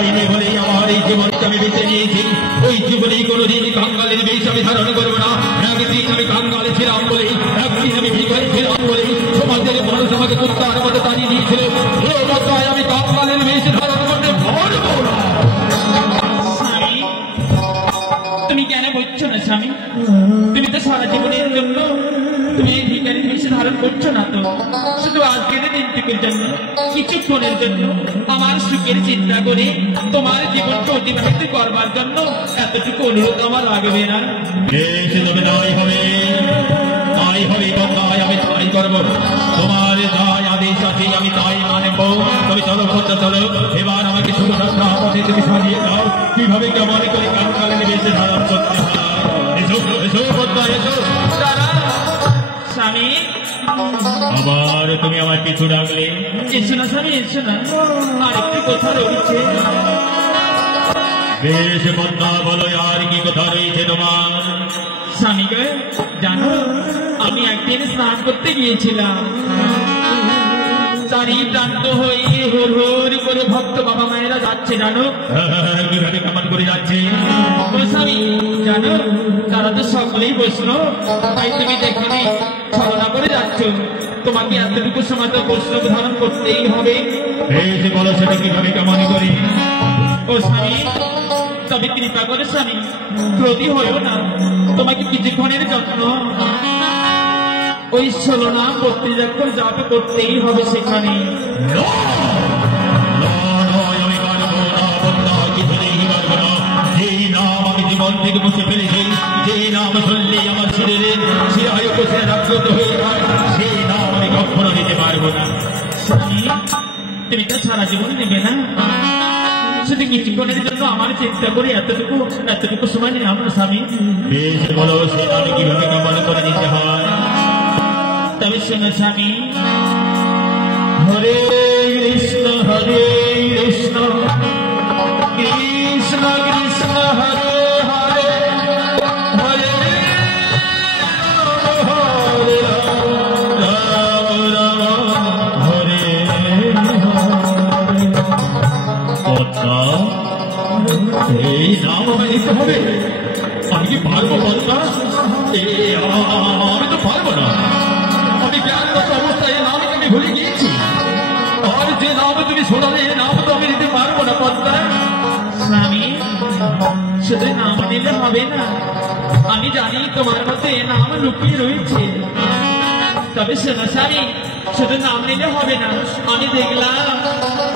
পাইনি বলেই আমার এই জীবনকে আমি বেছে নিয়েছি। ওই জীবনে কোনোদিন কাঙ্গালের বেশ আমি ধারণ করবো না। একদিন আমি কাঙ্গালে ছিলাম বলে, একদিন আমি ভিখারি ছিলাম বলে সমাজের মানুষ আমাকে কুত্তার মতো দাঁড়িয়ে দিয়েছিল। আমি কাঙ্গালের বেশ ধারণ করতে পারবো না। স্বামী, তুমি কেন বলছো না স্বামী? তুমি তো সারা জীবনের জন্য তুমি এই ভিখারির বেশ ধারণ করছো না তো, শুধু আজকের দিনটুকুর জন্য, কিছুক্ষণের জন্য আমার সুখের চিন্তা করে তোমার জীবনকে অতিবাহিত করবার জন্য এতটুকু অনুরোধ আমার লাগবে না? বেশ, তবে তাই হবে, তাই হবে গঙ্গায়, আমি তাই করবো। তোমার যাই আদেশ আছে আমি তাই মানবো। তবে চলো খোঁজা চলো, এবার আমাকে শুভ সন্ধ্যা পথে তুমি সাজিয়ে দাও, কিভাবে কেমন করে কাঙ্গালের বেশে ধারণ করতে হয়। এসো এসো খোঁজা, এসো। স্বামী, আবার তুমি আমার পিছু ডাকলে। এসো না স্বামী, এসো না, আর একটু কথা রয়েছে। বেশ বন্ধা, বলো আর কি কথা রয়েছে তোমার? স্বামী গো, জানো আমি একদিন স্নান করতে গিয়েছিলাম, চারি প্রান্ত হয়ে হোর হোর করে ভক্ত বাবা মায়েরা যাচ্ছে, জানো কিভাবে কেমন করে যাচ্ছে? ও স্বামী, জানো তারা তো সকলেই বসলো, তাই তুমি দেখনি ছলনা করে যাচ্ছ, তোমাকে এতটুকু সময় তো বৈষ্ণব ধারণ করতেই হবে। বেশ বলো, সেটা কিভাবে কেমন করি? ও স্বামী, তবে কৃপা করে স্বামী ক্রোধী হয়েও না, তোমাকে কিছুক্ষণের যত্ন ওই 16 নাম 32 অক্ষর জাপ করতেই হবে সেখানে। যেই নাম আমি জীবন থেকে মুছে ফেলেছি, যেই নাম শুনলে আমার শরীরে শিরায় কোষে জাগ্রত হয়ে যায়, সেই নাম আমি কখনো দিতে পারবো না। স্বামী, তুমি তো সারা জীবন নেবে না, শুধু কিছুক্ষণের জন্য আমার চিন্তা করে এতটুকু সময় নেই আমরা। স্বামী বেশ বলো, সে নামে কিভাবে কেমন করে দিতে হয়? তবে শোনো স্বামী, হরে কৃষ্ণ হরে কৃষ্ণ কৃষ্ণ কৃষ্ণ হরে হরে, হরে হরে রাম রাম হরে হরে। পদ্মা, এই নাম আমায় নিতে হবে? আমি কি পারবো পদ্মা? আমি তো পারবো না। আমি জ্ঞানগত অবস্থায় এই নামকে আমি ভুলে গিয়েছি, আর যে নাম তুমি শোনালে এই নাম তো আমি নিতে পারবো না পদ্মা। স্বামী শুধু নাম নিলে হবে না, আমি জানি তোমার মধ্যে এ নাম লুকিয়ে রয়েছে। তবে শোনো স্বামী, শুধু নাম নিলে হবে না, আমি দেখলাম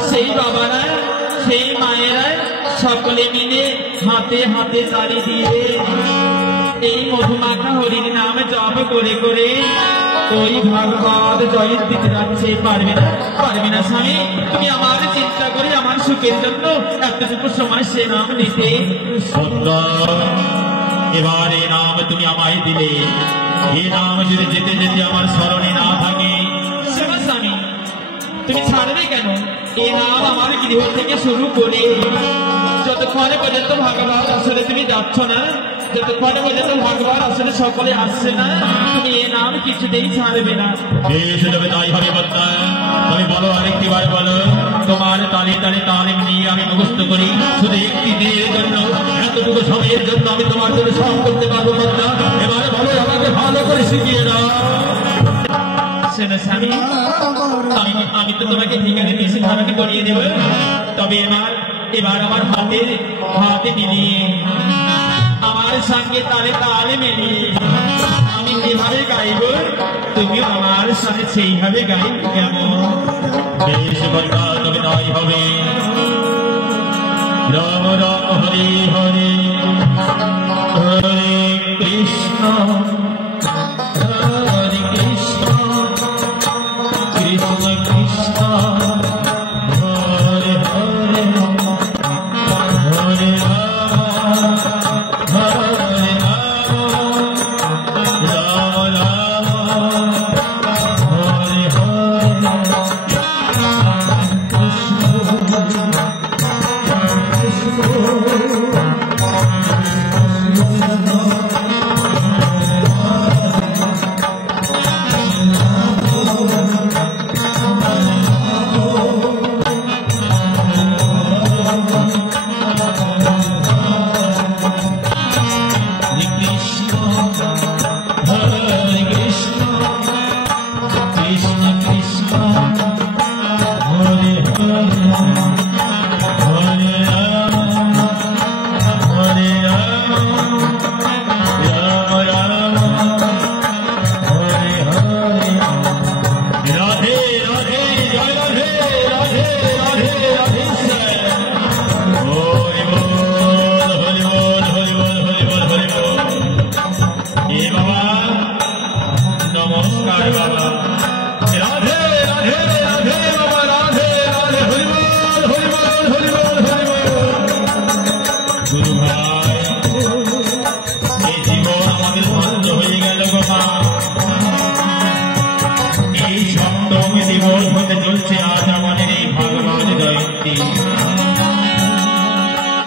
সেই বাবারা সেই মায়েরা সকলে মিলে হাতে হাতে তালি দিয়ে এই মধুমাখা হরির নাম জপ করে করে ওই ভাগবত জয়ের দিতে যাচ্ছে। পারবে না, পারবে না স্বামী, তুমি আমার চিন্তা করে আমার সুখের জন্য এতটুকু সময় সে নাম নিতে। এবার এই নাম তুমি আমায় দিলে, এই নাম যদি যেতে যেতে আমার স্মরণে না থাকে। শোনো স্বামী, তুমি ছাড়বে কেন? এই নাম আমার গৃহ থেকে শুরু করে যতক্ষণ পর্যন্ত ভাগবত আসলে তুমি যাচ্ছ না, যতক্ষণ পর্যন্ত ভাগবত আসলে সকলে আসছে না, তুমি এ নাম কিছুতেই ছাড়বে না। তাই হবে বদ্দা, তুমি বলো আরেকটি বার বলো। তোমার তালে তালে তালিম নিয়ে আমি মুখস্থ করি, শুধু একটি দিনের জন্য, এতটুকু সময়ের জন্য আমি তোমার জন্য সব করতে পারবো বদ্দা। এবারে বলো, আমাকে ভালো করে শিখিয়ে দাও। শোনো স্বামী, আমি তো তোমাকে ভিখারি বেশি ধারণ করিয়ে দেব, তবে এবার আমার হাতে মিলিয়ে আমার সঙ্গে তালে তালে মিলিয়ে আমি যেভাবে গাইব তুমি আমার সঙ্গে সেইভাবে গাইবে। কেমন? বেশ বদ্দা, তবে তাই হবে। রাম রাম হরে হরে, হরে কৃষ্ণ হরে কৃষ্ণ কৃষ্ণ কৃষ্ণ হরে হরে, হরে রাম হরে রাম, রাম রাম হরে হরে।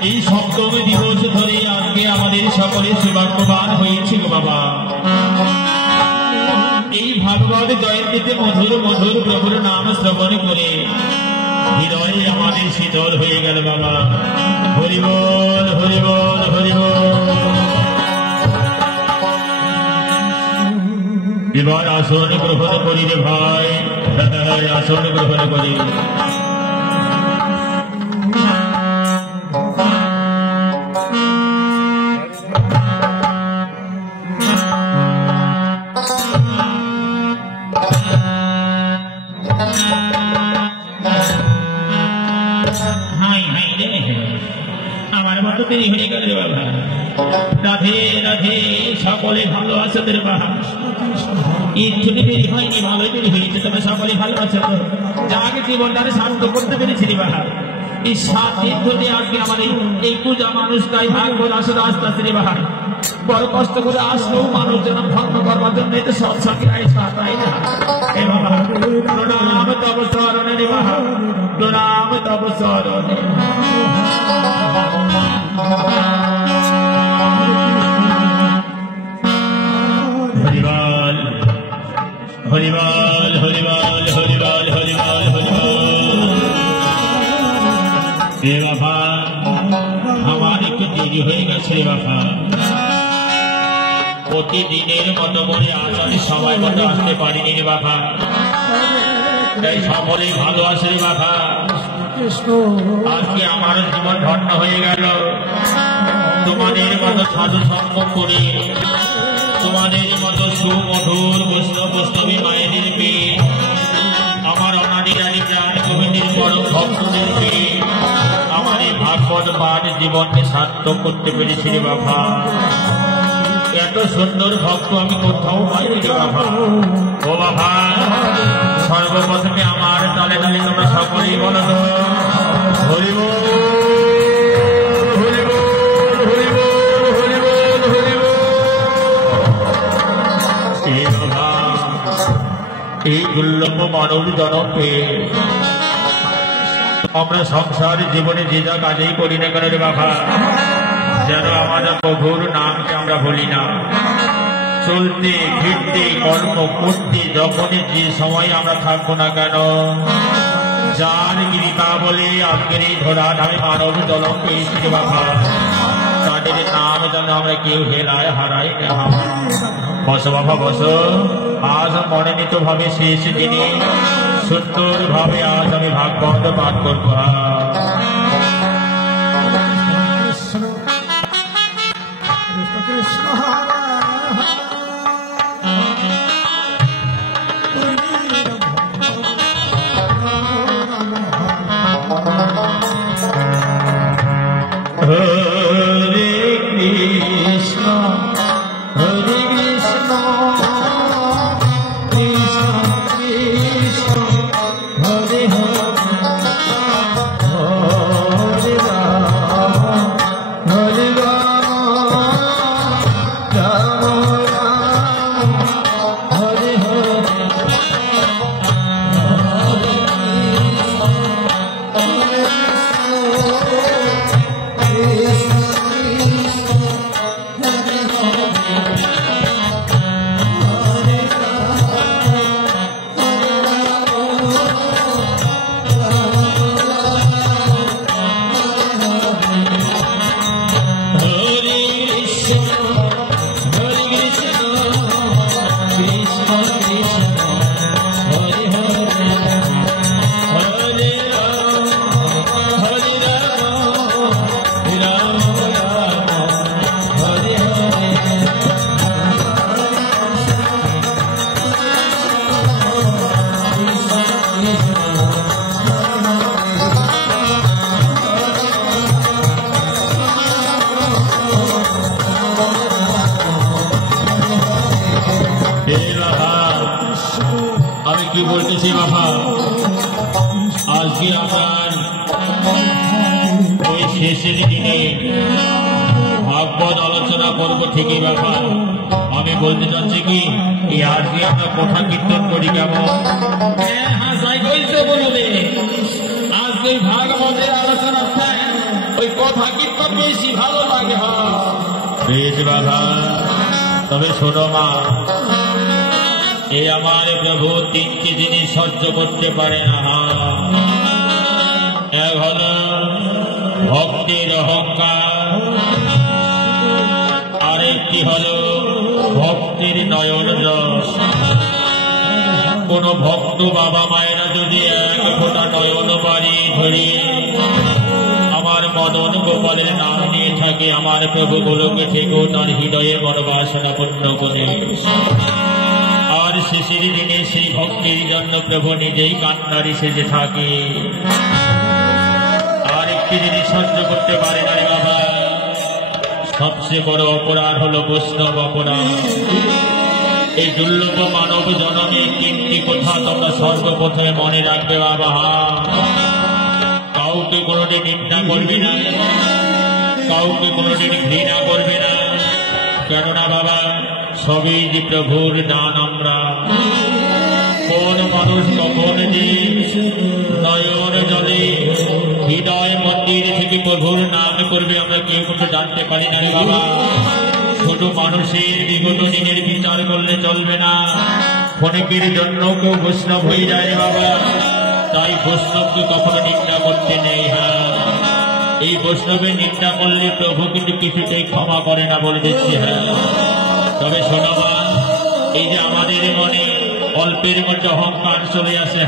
এই সপ্তম দিবস ধরে আজকে আমাদের সকলে সৌভাগ্যবান হয়েছে গো বাবা। এই ভাগবত জয়ন্তীতে মধুর মধুর প্রভুর নাম শ্রবণ করে হৃদয়ে আমাদের শীতল হয়ে গেল বাবা। হরি বল হরি বল হরি বল। এবার আসন গ্রহণ করি রে ভাই, আসন গ্রহণ করি। আমার মতো দেরি হয়ে গেল রে বাবা। রাধে রাধে, সকলে ভালো আছো তোর বাবা? ঈদ ছুটি দেরি হয়নি, ভালোই দেরি হয়েছে, তবে সকলে ভালো আছো তো? যাকে জীবনটারে শান্ত করতে পেরেছি রে বাবা। এই 7 দিন ধরে আজকে আমার এই পূজা মানুষটাই ভাগ বলে আসলে আস্তে আস্তে রে বাবা। বড় কষ্ট করে আসলেও মানুষ যেন ভঙ্গ করবার জন্য এটা সৎসঙ্গে তাই না এ বাবা। প্রণাম তব চরণে রে বাবা, প্রণাম তব চরণে। হরিবল হরিবল হরিবল হরিবল হরিবল হরিবল। রে বাবা, আমার একটু দেরি হয়ে গেছে রে বাবা। প্রতিদিনের মতো করে আজ আমি সময় মতো আসতে পারিনি রে বাবা। তাই সকলেই ভালো আছে রে বাবা। আজকে আমার জীবন ধন্য হয়ে গেল। তোমাদের মতো সাধু সঙ্গ করে, তোমাদের মতো সুমধুর বৈষ্ণবী মায়েদের পেয়ে, আমার অনাদিকারী প্রাণ গোবিন্দের পরম ভক্তদের পেয়ে আমার এই ভাগবত পাঠ জীবনকে সার্থক করতে পেরেছি রে বাবা। এত সুন্দর ভক্ত আমি কোথাও পাইনি রে বাবা। ও বাবা, সর্বপ্রথমে আমার তালে তালে তোমরা সকলেই বলো তো হরি বল হরি বল হরি বল হরি বল হরি বল। এই বাবা, এই দুর্লভ মানব জনকে আমরা সংসার জীবনে যে যা কাজেই করি না কেন রে বাবা, যেন আমাদের প্রভুর নামকে আমরা ভুলি না। চলতে ফিরতে কর্ম করতে যখনই যে সময় আমরা থাকবো না কেন, যার কৃপা বলে আজকের এই ধরা ধামে মানব জনম পেয়েছি রে বাবা, তাদের নাম যেন আমরা কেউ হেলায় হারাই না। বসো বাবা বসো। আজ মনোনীত ভাবে শেষ দিনে সুন্দর ভাবে আজ আমি ভাগবত পাঠ করবো। হরে কৃষ্ণ হরে কৃষ্ণ কৃষ্ণ কৃষ্ণ হরে হরে, হরে রাম হরে রাম রাম রাম হরে হরে। আমি কি বলতেছি বাবা, আজকে আমার ওই শেষের দিনে ভাগবত আলোচনা করবো ঠিকই বাবা। আমি বলতে চাচ্ছি কি, আজকে আমরা কথা কীর্তন করি কেমন? আজকে ভাগবতের আলোচনা ওই কথা কিন্তু বেশি ভালো লাগে। বেশ বাবা, তবে শোনো মা, এই আমার প্রভু তিনটি জিনিস সহ্য করতে পারে না। এক হলো ভক্তির অহংকার, আরেকটি হলো ভক্তির নয়ন যশ। কোন ভক্ত বাবা মায়েরা যদি এক ফোঁটা নয়ন বাড়িয়ে ধরিয়ে আমার মদন গোপালের নাম নিয়ে থাকে, আমার প্রভু গোলকে থেকেও তার হৃদয়ে মনোবাসনা পূর্ণ করে। আর শেষের দিনে সেই ভক্তির জন্য প্রভু নিজেই কান্নারি সেজে থাকে। আর একটি জিনিস সহ্য করতে পারে না রে বাবা, সবচেয়ে বড় অপরাধ হলো বৈষ্ণব অপরাধ। এই দুর্লভ মানব জনমে তিনটি কথা তোমরা সর্বপ্রথমে মনে রাখবে বাবা। কাউকে কোনোদিন নিন্দা করবি না, কাউকে কোনোদিন ঘৃণা করবে না, কেননা বাবা সবই যে প্রভুর দান। আমরা কোন মানুষ কখন যে নয়ন জলে হৃদয় মন্দির থেকে প্রভুর নাম করবে আমরা কেউ কিন্তু জানতে পারি না রে বাবা। ছোট মানুষের বিগত দিনের বিচার করলে চলবে না, ক্ষণিকের জন্য কেউ বৈষ্ণব হয়ে যায় বাবা। তাই বৈষ্ণবকে কখনো নিন্দা করতে নেই। এই বৈষ্ণবের নিন্দা করলে প্রভু কিন্তু কিছুতেই ক্ষমা করে না বলে দিচ্ছি। তবে শোনাবা, এই যে আমাদের মনে অল্পের মধ্যে অহংকার চলে আসে,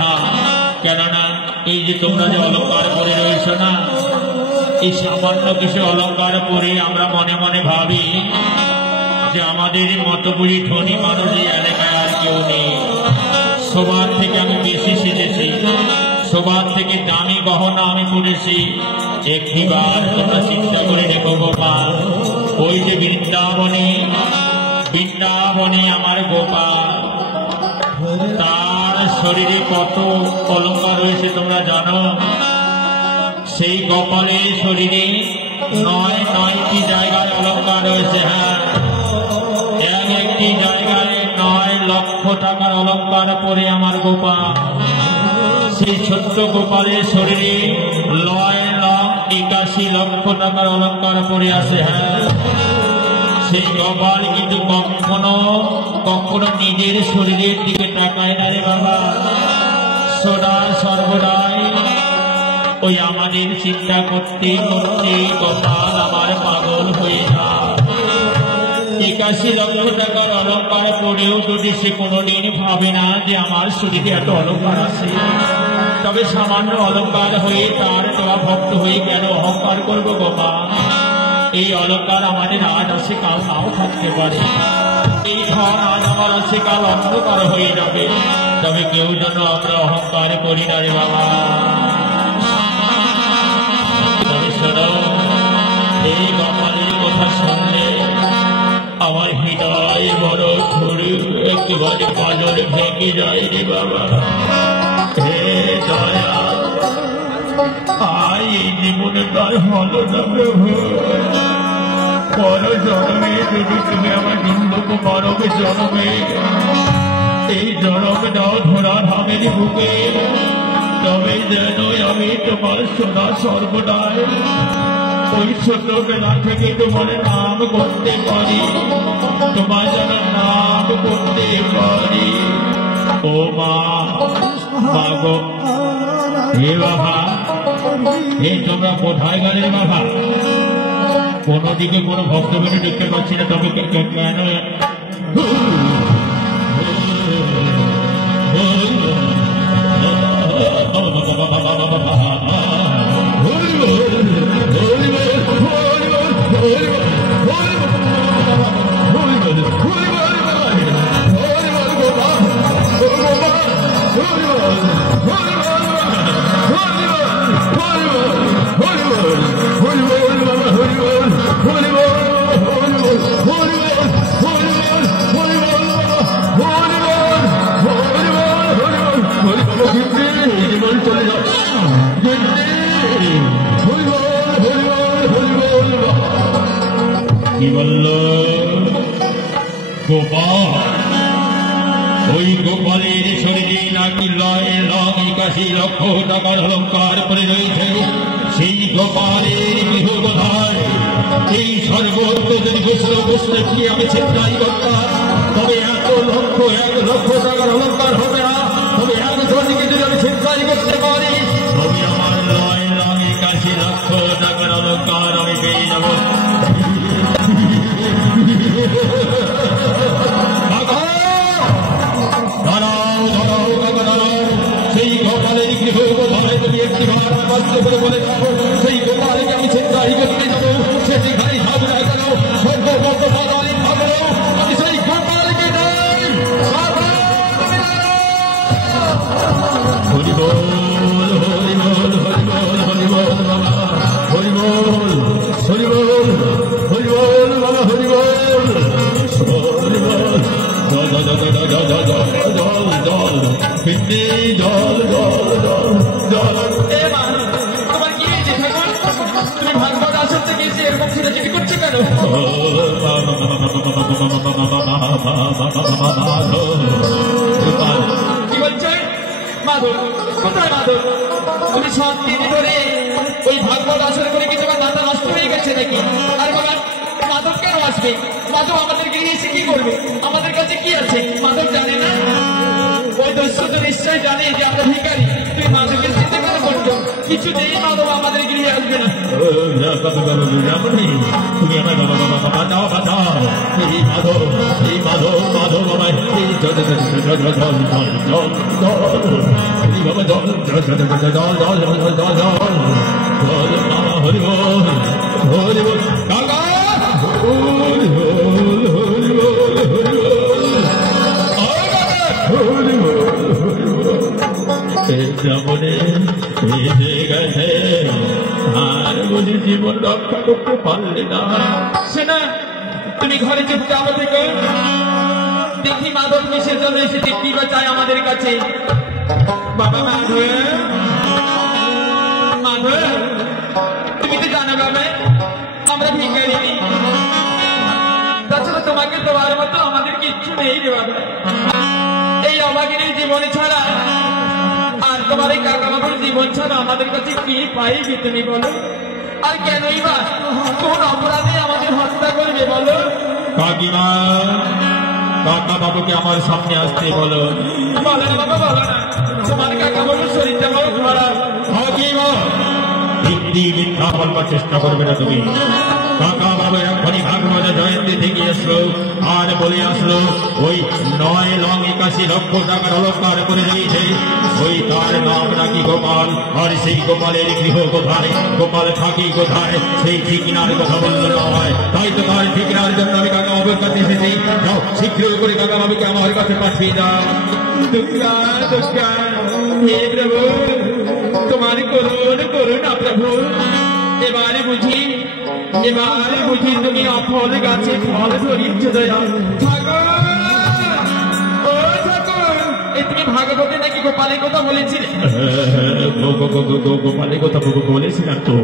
কেননা এই যে তোমরা যে অলঙ্কার পরে রয়েছ না, এই সামান্য কিছু অলঙ্কার পরে আমরা মনে মনে ভাবি যে আমাদের মতো বুড়ি ধনী মানুষ এই এলাকায় আর কেউ নেই। সবার থেকে আমি বেশি সেজেছি, সবার থেকে দামি গহনা আমি পড়েছি। একটিবার তোমরা চিন্তা করে দেখো গোপাল, ওই যে বৃন্দাবনে আমার গোপাল, তার শরীরে কত অলঙ্কার রয়েছে তোমরা জানো? সেই গোপালের শরীরে নয়টি জায়গায় অলঙ্কার রয়েছে। একটি জায়গায় 9 লক্ষ টাকার অলঙ্কার পরে আমার গোপাল। সেই ছোট্ট গোপালের শরীরে 9,81 লক্ষ টাকার অলঙ্কার পরে আছে। সেই গোপাল কিন্তু কখনো নিজের শরীরের দিকে তাকায় না রে বাবা। সদা সর্বদাই ওই আমাদের চিন্তা করতে করতে গোপাল আমার পাগল হয়ে যায়। 81 লক্ষ টাকার অলঙ্কার পরেও যদি সে কোনোদিন ভাবে না যে আমার শরীরে এত অলঙ্কার আছে, তবে সামান্য অলঙ্কার হয়ে তার দেওয়া ভক্ত হয়ে কেন অহংকার করবো গোপাল? এই অলঙ্কার আমাদের আজ আছে, কাল নাও থাকতে পারে। এই ধন আজ আমার আছে, কাল অন্ধকার হয়ে যাবে। তবে কেউ যেন আমরা অহংকার করি না রে বাবা। তবে শোনো, এই গোপালের কথা শুনলে আমার হৃদয় বড় ছড়ে একেবারে পাজর ভেঙে যায় রে বাবা। হে দয়া, এই জীবনে তার হলো না প্রভু। পর জন্মে যদি তুমি আমার দুর্লভ মানব জন্মে এই জন্ম দাও ধরা ধামের বুকে, তবে যেন আমি তোমার সোনা সর্বদাই ওই ছোটবেলা থেকে তোমার নাম করতে পারি, তোমার যেন নাম করতে পারি। ও মা, গো, হে বাবা, এই তোমরা কোথায় গেলে বাবা? কোনো দিকে কোনো ভক্তবেদী দেখতে পাচ্ছি না, তবে কেন কি বলল গোপাল? ওই গোপালের শরীরে নাকি 81 লক্ষ টাকার অলঙ্কার পরে রয়েছে। সেই গোপালের গৃহগত এই সর্বত্র যদি বসলে কি আমি চিন্তাই করতাম, তবে এক লক্ষ টাকার অলঙ্কার হবে না, তবে একজনকে যদি আমি চিন্তাই করতে পারি, তবে আমার 9,81,00,000 টাকার অলঙ্কার আমি পেয়ে যাব। সেই গোপালের গৃহ কোথায় তুমি একটি বার বাধ্য করে বলে যাবো, সেই গোপালকে আমি চিন্তাই করতে যাবো, সে যেখানে থাকবে না কেন, সর্বপ্রত বাজারে থাকবো, আমি সেই গোপালকে যাই। হরি বল হরি বল হরি বল হরি বল বাবা হরি বল হরি বল হরি বল বাবা হরি বল হরি বল। জল জল জল জল জল জল জল জল পিন্ডি জল জল জল জল। তোমার কি হয়েছে ঠাকুর? তুমি ভাগবত আসর থেকে এসে এরকম ছিটাছিটি করছে কেন? কি বলছো মাধব? কোথায় মাধব? তুমি 7 দিন ধরে ওই ভাগবত আসর করে কি তোমার মাথা নষ্ট হয়ে গেছে নাকি? আর বাবা মাধব কেন আসবে? মাধব আমাদের গিয়ে এসে কি করবে? আমাদের কাছে কি আছে মাধব জানে না? ওই দস্যু তো নিশ্চয় জানে যে আমরা ভিখারি। তুই মাধবের চিন্তা কেন করছো? কিছুতেই মাধব আমাদের গিয়ে আসবে না। তুমি আমার বাবা বাবা বাঁচাও বাঁচাও, এই মাধব এই মাধব মাধব আমায় এই জল জল জল জল জল জল এই বাবা জল জল জল জল জল জল জল জল জল বাবা হরি বল হরি বল কাকা হরি বল হরি বল হরি বল হরি বল যেমনে ভেসে গেছে আর বলি জীবন রক্ষা করতে পারলে না। সেনা তুমি ঘরে চুপচাপ থেকে দেখি মাধব কিসের জন্য এসেছে, কি বা চাই আমাদের কাছে। বাবা মাধব মাধব তুমি তো জানো বাবা আমরা ভিখারি, তাছাড়া তোমাকে তোমার মতো আমাদের কিচ্ছু নেই রে বাবা। এই অভাগিনীর জীবন ছাড়া আর তোমার এই কাকা বাবুর জীবন ছাড়া আমাদের কাছে কি পাইবে তুমি বলো? আর কেনই বা কোন অপরাধে আমাদের হত্যা করবে বলো? কাকিমা কাকা বাবুকে আমার সামনে আসতে বলো। বলো না বাবা বলো না, তোমার কাকা বাবুর শরীরটা বড় খারাপ। কাকিমা ভিত্তি মিথ্যা বলবার চেষ্টা করবে না তুমি। কাকা বাবু এখনই ভাগবত জয়ন্তী থেকে আসলো আর বলে আসলো ওই 9,81,00,000 টাকার অলঙ্কার করে রয়েছে, ওই তার নাম নাকি গোপাল। আর সেই গোপালের গৃহ কোথায়, গোপাল থাকি কোথায়, সেই ঠিকানার কথা বললো না হয়। তাই তো তার ঠিকানার জন্য আমি কাকা বাবুর কাছে এসেছি। যাও শীঘ্র করে কাকা বাবুকে আমার কাছে পাঠিয়ে দাও। দুর্গা দুর্গা হে প্রভু তোমার করুণ করুন প্রভু। এবারে বুঝি তুমি অফল গাছে ফল ধরিয়েছ দয়া। ঠাকুর ও ঠাকুর এ তুমি ভাগবতে নাকি গোপালের কথা বলেছিলে? গোপালের কথা বলেছিলাম তো।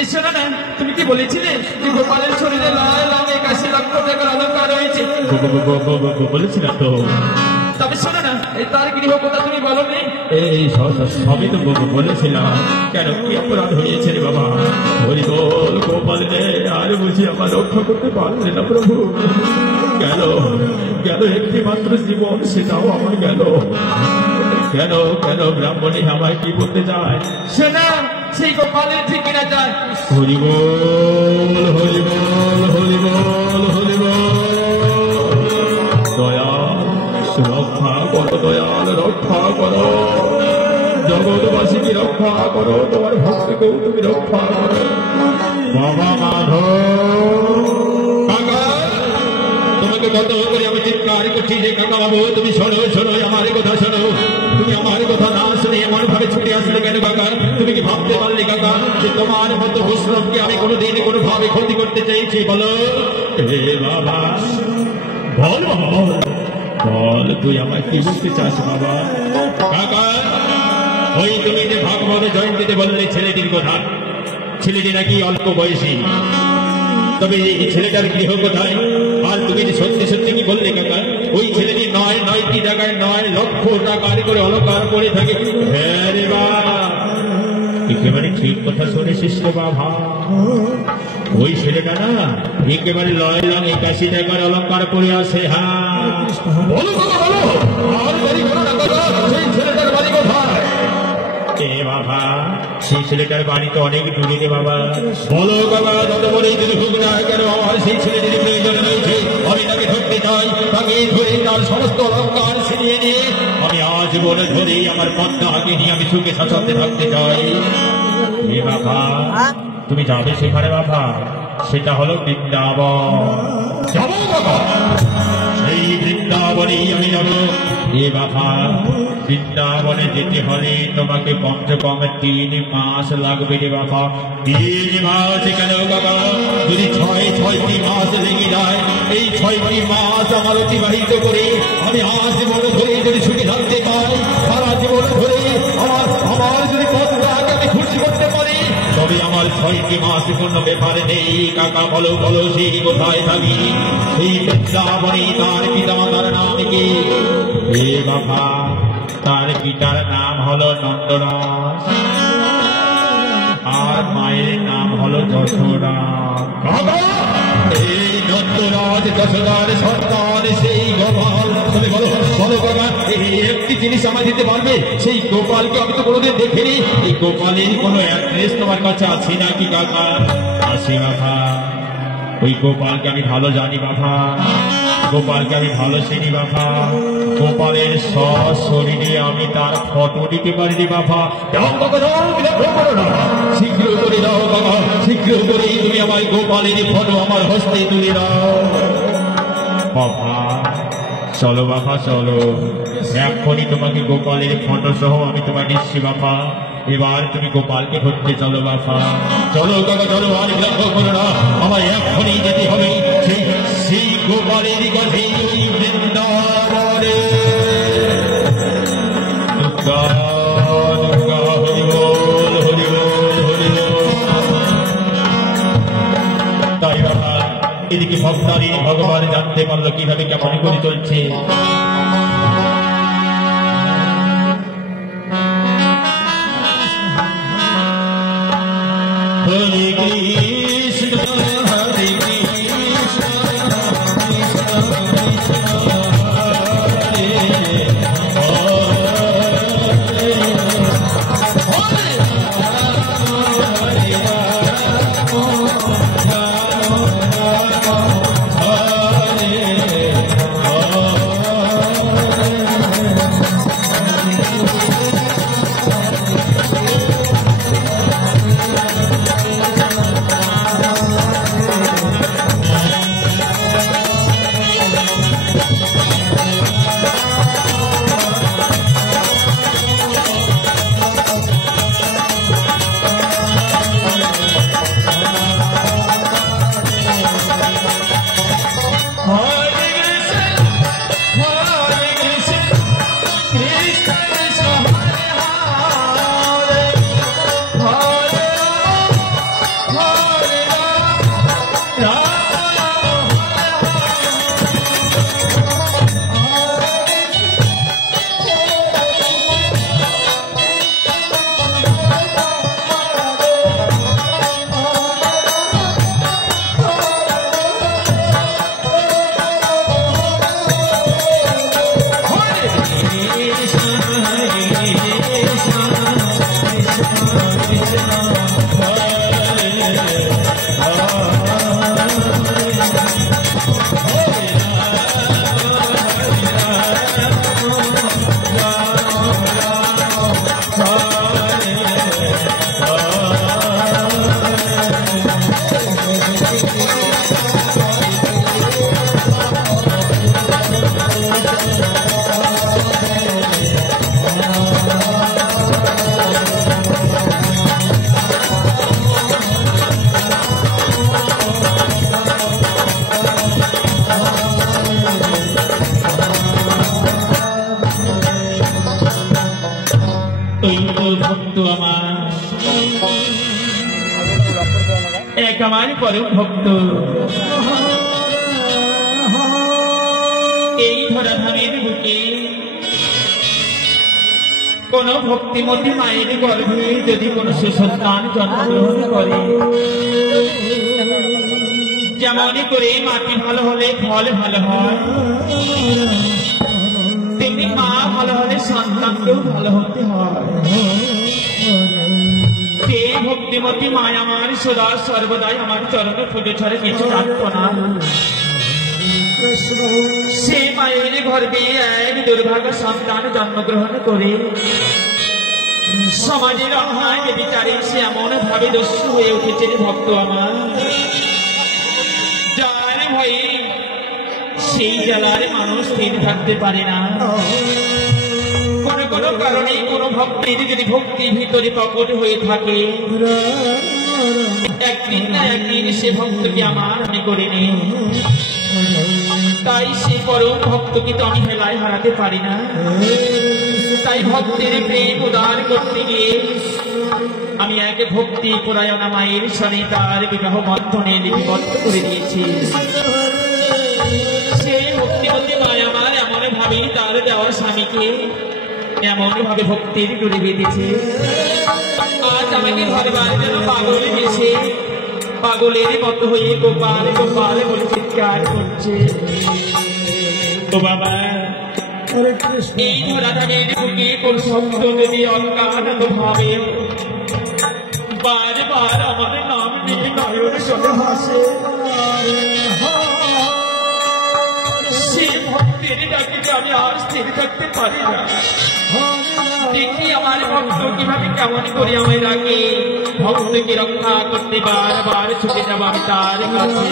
এসো না তুমি কি বলেছিলে যে গোপালের শরীরে 9,81,00,000 টাকার অলঙ্কার রয়েছে? বলেছিলাম তো। তবে শোনো না তার গৃহ কথা তুমি বলো নি? এই সবই তো বলেছিলাম। কেন কি অপরাধ হয়েছে রে বাবা? হরি বল গোপাল রে, আর বুঝি আমার রক্ষা করতে পারলে না প্রভু। গেল গেল একটি মাত্র জীবন, সেটাও আমার গেল। কেন কেন ব্রাহ্মণী আমায় কি বলতে যায়? শোনা সেই গোপালের ঠিকানা যায়। হরি বল হরি বল হরি বল হরি বল। দয়াল রক্ষা করো, দয়াল রক্ষা করো, জগৎবাসীকে রক্ষা করো, তোমার ভক্তকেও তুমি রক্ষা করো। বাবা মাধব কাকা তোমাকে কত করে আমি চিৎকার করছি যে কাকা বাবু তুমি শোনো শোনো আমার কথা শোনো। তুমি আমার কথা না শুনে এমন ভাবে ছুটে আসলে কেন কাকা? তুমি কি ভাবতে পারলে কাকা যে তোমার মতো বৈষ্ণবকে আমি কোনোদিন কোনো ভাবে ক্ষতি করতে চাইছি? বলো হে বাবা বল বাবা বল বল, তুই আমায় কি বলতে চাস বাবা? কাকা ওই তুমি যে ভাগবত জয়ন্তীতে বললে ছেলেটির কথা, ছেলেটি নাকি অল্প বয়সী, তবে এই ছেলেটার গৃহ কোথায়? আর তুমি যে সত্যি সত্যি কি বললে কাকা ওই ছেলেটি 9টি জায়গায় 9,00,000 টাকার করে অলঙ্কার করে থাকে? হ্যাঁ রে বাবা একেবারে ঠিক কথা শুনেছিস রে বাবা। ওই ছেলেটা না একেবারে লয় লং 81 টাকার অলঙ্কার পরে আছে। হ্যাঁ বলো কাকা বলো, আর দেরি করো না কাকা, সেই ছেলেটার বাড়ি কোথায়? এ বাবা, সেই ছেলেটার বাড়ি তো অনেক দূরে রে বাবা। বলো কাকা, তত বলেই যদি হোক না কেন, আমার সেই ছেলেটির প্রয়োজন রয়েছে। আমি তাকে ধরতে চাই, তাকে ধরে তার সমস্ত অলঙ্কার ছিনিয়ে নিয়ে আমি আজ বলে ধরে আমার পদ্মাকে নিয়ে আমি সুখে শাসতে থাকতে চাই। এ বাবা, তুমি যাবে সেখানে বাবা, সেটা হলো বৃন্দাবন। যাবো কাকা, সেই বৃন্দাবনেই আমি যাব। এ বাবা, বৃন্দাবনে যেতে হলে তোমাকে কমসে কম 3 মাস লাগবে রে বাবা। 3 মাস কেন বাবা, যদি 6টি মাস লেগে যায়, এই 6টি মাস আমার অতিবাহিত করে আমি আজ জীবন ধরে যদি ছুটি থাকতে চাই, সারা জীবন ধরে আমার যদি পথটাকে আমি খুশি করতে পারি, তবে আমার 6টি মাস কোনো ব্যাপার নেই। কাকা বলো বলো, সেই কোথায় থাকি? সেই বৃন্দাবনে তার পিতামাতার নাম কি? এ বাবা, তার পিতার নাম হলো নন্দরাজ আর মায়ের নাম হলো যশোদা। এই নন্দরাজ যশোদার সন্তান সেই গোপাল। তুমি বলো বলো বাবা, একটি জিনিস আমায় দিতে পারবে? সেই গোপালকে আমি তো কোনোদিন দেখিনি। এই গোপালের কোনো অ্যাড্রেস তোমার কাছে আছে নাকি কাকা? আছে বাবা, ওই গোপালকে আমি ভালো জানি বাবা, গোপালকে আমি ভালো চিনি বাবা। গোপালের শরীরে আমি তার ফটো দিতে পারিনি বাবা। শীঘ্র করে দাও বাবা, শীঘ্র করে তুমি আমার গোপালের ফটো আমার হস্তে তুলে দাও বাবা। চলো বাবা চলো, এখনই তোমাকে গোপালের ফটো সহ আমি তোমার দিচ্ছি বাবা। এবার তুমি গোপালকে ধরতে চলো বাবা। চলো কাকা চলো, আর বিলম্ব করো না, আমার এখনই যেতে হবে সেই গোপালের কাছে, ওই বৃন্দাবনে। দুর্গা দুর্গা, হরি বল হরি বল হরি বল। তাই বাবা, এদিকে ভক্তারি ভগবান জানতে পারলো কিভাবে কেমন করে চলছে। হরে কৃষ্ণ হরে কৃষ্ণ কৃষ্ণ কৃষ্ণ হরে ভক্ত আমার, এক আমার পরম ভক্ত, এই ধরাধামের বুকে কোন ভক্তিমতী মায়ের গর্ভে যদি কোন সুসন্তান জন্মগ্রহণ করে, যেমন করে মাটি ভালো হলে ফল ভালো হয়, তেমনি মা ভালো হলে সন্তানকেও ভালো হতে হয়। কে ভক্তিমতী মা আমার সদা সর্বদাই আমার চরণ ফুটে ছড়ে কিছু রাখতো না, সে মায়ের গর্ভে এক দুর্ভাগ্য সন্তান জন্মগ্রহণ করে সমাজের অন্যায় বিচারে সে এমন ভাবে দস্যু হয়ে উঠেছে ভক্ত আমার, যার ভয়ে সেই জেলার মানুষ স্থির থাকতে পারে না। কোনো কারণে কোনো ভক্তির যদি ভক্তির ভিতরে প্রকট হয়ে থাকে, একদিন না একদিন সে ভক্তকে আমার আমি করে নেই। তাই সে পরম ভক্তকে তো আমি হেলায় হারাতে পারি না। তাই ভক্তের প্রেম উদার করতে গিয়ে আমি এক ভক্তি পরায়ণা মায়ের সনে তার বিবাহ বন্ধনে লিপিবদ্ধ করে দিয়েছি। সেই ভক্তিমতী মা আমার এমন ভাবে তার দেওয়া স্বামীকে এমন ভাবে ভক্তির ডুরে বেঁধেছে, আজ আমাকে ধরবার জন্য পাগল এসে পাগলের মতো হয়ে গোপাল গোপাল বলে চিৎকার করছে। তো বাবা এই ধরাধামের বুকে কোন শব্দ যদি অজ্ঞানত ভাবে বারবার আমার নাম নিয়ে নয়ন চলে হাসে, সে ভক্তের ডাকে আমি আর স্থির থাকতে পারি না। দেখি আমার ভক্ত কিভাবে কেমন করে আমায় ডাকে, ভক্তকে রক্ষা করতে বারবার ছুটে যাবো আমি তার কাছে।